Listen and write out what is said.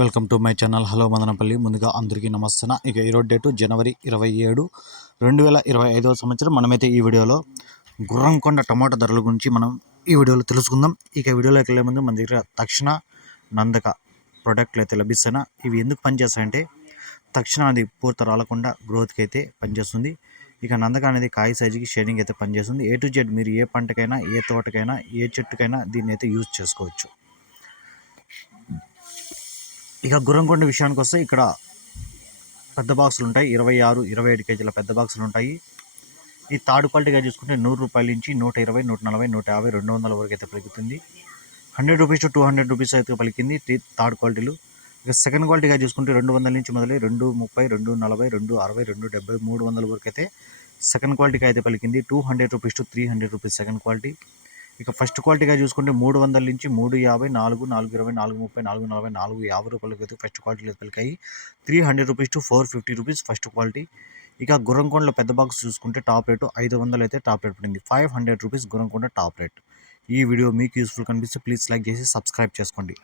Welcome to my channel. Hello Madanapalle. ముందుగా అందరికీ నమస్తే ఇక ఈరోజు డేటు జనవరి ఇరవై ఏడు రెండు వేల ఇరవై ఐదవ సంవత్సరం. మనమైతే ఈ వీడియోలో గుర్రంకొండ టమాటా ధరల గురించి మనం ఈ వీడియోలో తెలుసుకుందాం. ఇక వీడియోలోకి వెళ్ళే ముందు మన దగ్గర తక్షణ నందక ప్రోడక్ట్లు అయితే లభిస్తాయి ఇవి ఎందుకు పనిచేస్తాయంటే తక్షణ అది పూర్తి రాలకుండా గ్రోత్కి అయితే పనిచేస్తుంది. ఇక నందక అనేది కాయ సైజుకి షేడింగ్ అయితే పనిచేస్తుంది. ఏ టు జెడ్ మీరు ఏ పంటకైనా ఏ తోటకైనా ఏ చెట్టుకైనా దీన్ని అయితే యూజ్ చేసుకోవచ్చు. ఇక గుర్రంకొండ విషయానికి వస్తే ఇక్కడ పెద్ద బాక్సులు ఉంటాయి. ఇరవై ఆరు ఇరవై ఏడు కేజీల పెద్ద బాక్సులు ఉంటాయి. ఈ థర్డ్ క్వాలిటీగా చూసుకుంటే నూరు రూపాయల నుంచి నూట ఇరవై నూట నలభై నూట యాభై రెండు వందల వరకు అయితే పలుకుతుంది. Hundred rupees to two hundred rupees అయితే పలికింది థర్డ్ క్వాలిటీలు. ఇక సెకండ్ క్వాలిటీగా చూసుకుంటే రెండు వందల నుంచి మొదలై రెండు ముప్పై రెండు నలభై రెండు అరవై రెండు డెబ్బై మూడు వందల వరకు అయితే సెకండ్ క్వాలిటీకి అయితే పలికింది. Two hundred rupees to three hundred rupees second quality. ఇక ఫస్ట్ క్వాలిటీగా చూసుకుంటే మూడు వందల నుంచి మూడు యాభై నాలుగు నాలుగు ఇరవై నాలుగు ముప్పై నాలుగు నలభై నాలుగు యాభై రూపాయలకి అయితే ఫస్ట్ క్వాలిటీలో పలికాయి three hundred rupees to four fifty rupees first quality. ఇక గుర్రంకొండలో పెద్ద బాక్స్ చూసుకుంటే టాప్ రేటు ఐదు వందలు అయితే టాప్ రేట్ పడింది. Five hundred rupees Gurramkonda top rate. ఈ వీడియో మీకు యూస్ఫుల్ కనిపిస్తే ప్లీజ్ లైక్ చేసి సబ్స్క్రైబ్ చేసుకోండి.